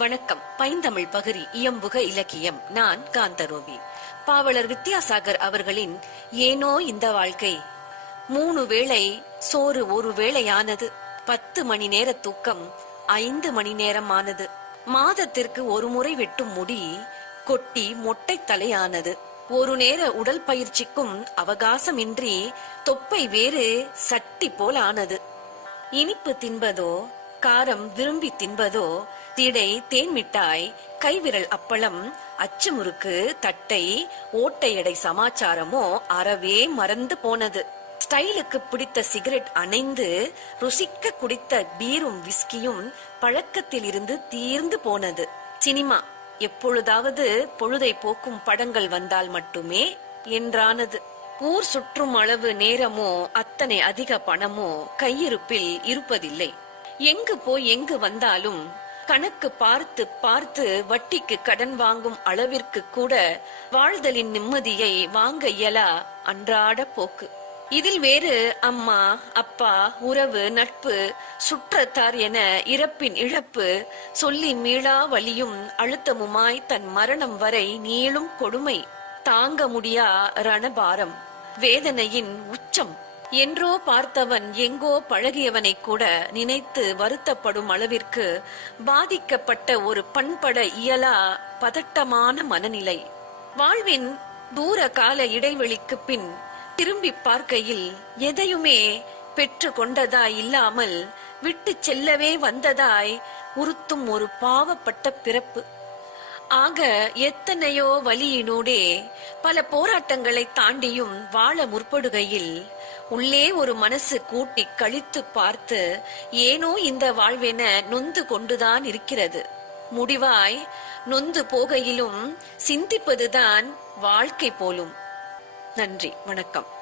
வணக்கம் பைந்தமிழ் பகுதி இயம்புக இலக்கியம் நான் காந்தரோவி பாவலர் வித்யாசாகர் அவர்களின் ஏனோ இந்த வாழ்க்கை மூணு வேளை சோறு ஒரு வேளையானது பத்து மணி நேர தூக்கம் ஐந்து மணி நேரம் ஆனது மாதத்திற்கு ஒரு முறை வெட்டும் முடி கொட்டி மொட்டை தலையானது ஒரு நேர உடல் பயிற்சிக்கும் அவகாசமின்றி தொப்பை வேறு சட்டி போல் ஆனது இனிப்பு தின்பதோ காரம் விரும்பி தின்பதோ திடை தேன் மிட்டாய் கைவிரல் அப்பளம் அச்சு முறுக்கு தட்டை ஓட்டையடை சமாச்சாரமோ அறவே மறந்து போனது ஸ்டைலுக்கு பிடித்த சிகரெட் அணைந்து ருசிக்க குடித்த பீரும் விஸ்கியும் பழக்கத்தில் இருந்து தீர்ந்து போனது சினிமா எப்பொழுதாவது பொழுதை போக்கும் படங்கள் வந்தால் மட்டுமே என்றானது ஊர் சுற்றும் அளவு நேரமோ அத்தனை அதிக பணமோ கையிருப்பில் இருப்பதில்லை எங்கு போய் எங்கு வந்தாலும் கணக்கு பார்த்து பார்த்து வட்டிக்கு கடன் வாங்கும் அளவிற்கு கூட வாழ்தலின் நிம்மதியை வாங்க இயலா அன்றாட போக்கு இதில் வேறு அம்மா அப்பா உறவு நட்பு சுற்றத்தார் என இறப்பின் இழப்பு சொல்லி மீளா வழியும் அழுத்தமுமாய் தன் மரணம் வரை நீளும் கொடுமை தாங்க முடியா ரணபாரம் வேதனையின் உச்சம் என்றோ பார்த்தவன் எங்கோ பழகியவனை கூட நினைத்து வருத்தப்படும் அளவிற்கு பாதிக்கப்பட்ட ஒரு பண்பட இயலா பதட்டமான மனநிலை வாழ்வின் தூர கால இடைவெளிக்கு பின் திரும்பி பார்க்கையில் எதையுமே பெற்று கொண்டதாய் இல்லாமல் விட்டு செல்லவே வந்ததாய் உறுத்தும் ஒரு பாவப்பட்ட பிறப்பு ஆக எத்தனையோ வழியினூடே பல போராட்டங்களை தாண்டியும் வாழ முற்படுகையில் உள்ளே ஒரு மனசு கூட்டி கழித்து பார்த்து ஏனோ இந்த வாழ்வென நொந்து கொண்டுதான் இருக்கிறது முடிவாய் நொந்து போகையிலும் சிந்திப்பதுதான் வாழ்க்கை போலும் நன்றி வணக்கம்